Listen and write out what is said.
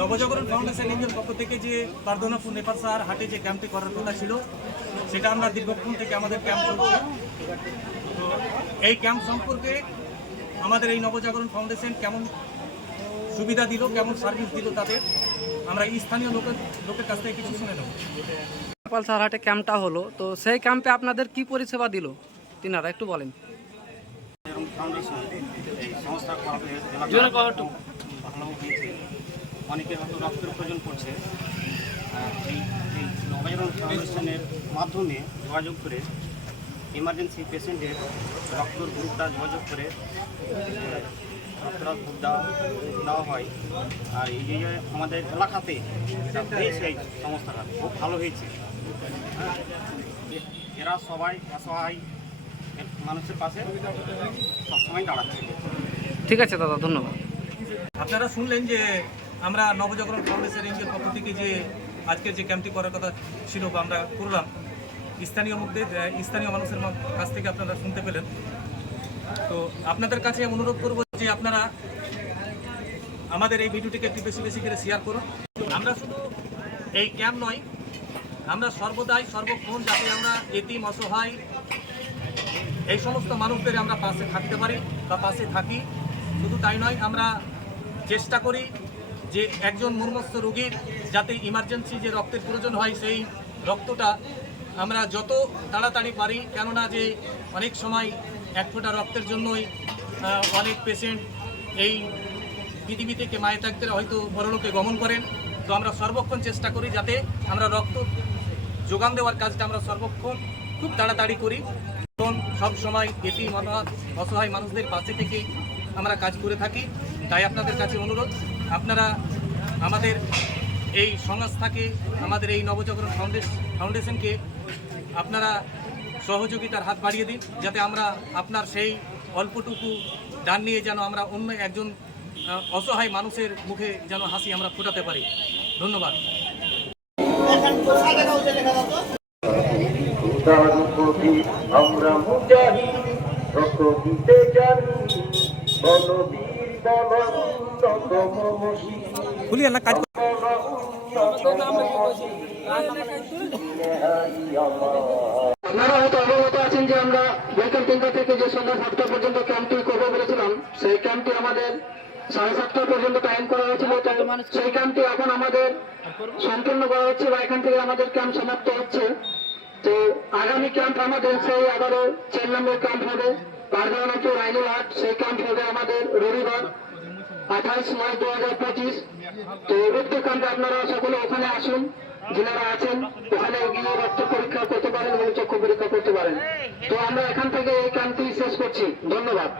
নবজাগরণ foundation ইন্ডিয়ার পক্ষ থেকে যে পারদনাপুর নেপালসার হাটে যে ক্যাম্পটি করার কথা ছিল সেটা আমরা দীর্ঘক্ষণ থেকে আমাদের ক্যাম্প চলছে। তো এই ক্যাম্প সম্পর্কে আমাদের এই নবজাগরণ ফাউন্ডেশন কেমন সুবিধা দিল, কেমন সার্ভিস দিল তাদের আমরা স্থানীয় লোকের কাছ থেকে কিছু শুনে নেব। নেপালসার হাটে ক্যাম্পটা হলো, তো সেই ক্যাম্পে আপনাদের কি পরিষেবা দিল তিনারা একটু বলেন। অনেকের হয়তো রক্তের প্রয়োজন পড়ছে, এই নবজাগরণ ফাউন্ডেশনের মাধ্যমে যোগাযোগ করে ইমার্জেন্সি পেশেন্টের রক্তর গ্রুপটা যোগাযোগ করে রক্তটা গ্রুপ দেওয়া হয়। আর এই যে আমাদের এলাকাতে এটা হয়েছে, এই সংস্থাটা খুব ভালো হয়েছে। এরা সবাই অসহায় মানুষের পাশে সবসময় দাঁড়াচ্ছে। ঠিক আছে দাদা, ধন্যবাদ। আপনারা শুনলেন যে আমরা নবজাগরণ ফাউন্ডেশন ইন্ডিয়ার পক্ষ থেকে যে আজকের যে ক্যাম্পটি করার কথা ছিল বা আমরা করলাম, স্থানীয় মানুষের কাছ থেকে আপনারা শুনতে পেলেন। তো আপনাদের কাছে অনুরোধ করব যে আপনারা আমাদের এই ভিডিওটিকে একটু বেশি বেশি করে শেয়ার করুন। আমরা শুধু এই ক্যাম্প নয়, আমরা সর্বদাই সর্বক্ষণ যাতে আমরা এতিম অসহায় এই সমস্ত মানুষদের আমরা পাশে থাকতে পারি বা পাশে থাকি। শুধু তাই নয়, আমরা চেষ্টা করি যে একজন মুমূর্ষু রোগীর যাতে ইমার্জেন্সি যে রক্তের প্রয়োজন হয় সেই রক্তটা আমরা যত তাড়াতাড়ি পারি, কেননা যে অনেক সময় এক ফোঁটা রক্তের জন্যই অনেক পেশেন্ট এই পৃথিবী থেকে মায়ে থাকতে হয়তো পরলোকে গমন করেন। তো আমরা সর্বক্ষণ চেষ্টা করি যাতে আমরা রক্ত যোগান দেওয়ার কাজটা আমরা সর্বক্ষণ খুব তাড়াতাড়ি করি। সব সময় এতিম অসহায় মানুষদের পাশে থেকে আমরা কাজ করে থাকি। তাই আপনাদের কাছে অনুরোধ, আপনারা আমাদের এই সংস্থাকে, আমাদের এই নবজাগরণ ফাউন্ডেশনকে আপনারা সহযোগিতার হাত বাড়িয়ে দিন, যাতে আমরা আপনার সেই অল্পটুকু দান নিয়ে যেন আমরা অন্য একজন অসহায় মানুষের মুখে যেন হাসি আমরা ফোটাতে পারি। ধন্যবাদ। আমরা মুজাহিদ রক্ত দিতে জানি, বলবীর খুলিয়ে না কাজ। আপনারা হয়তো অবগত আছেন যে আমরা বিকেল 3টা থেকে যে সন্ধ্যা 7টা পর্যন্ত ক্যাম্পটি করবো বলেছিলাম, সেই ক্যাম্পটি আমাদের 7:30 পর্যন্ত টাইম করা হয়েছিল। সেই ক্যাম্পটি এখন আমাদের সম্পূর্ণ করা হচ্ছে বা এখান থেকে আমাদের ক্যাম্প সমাপ্ত হচ্ছে। তো আগামী ক্যাম্প আমাদের সেই 4 নম্বর ক্যাম্প হবে পারদানাপুর আইনুল হাট। সেই ক্যাম্প হবে আমাদের রবিবার 28 মার্চ 2025। তো উক্ত ক্যাম্পে আপনারা সকলে ওখানে আসুন, যারা আছেন ওখানে গিয়ে রক্ত পরীক্ষা করতে পারেন এবং চক্ষু পরীক্ষা করতে পারেন। তো আমরা এখান থেকে এই ক্যাম্পটি শেষ করছি। ধন্যবাদ।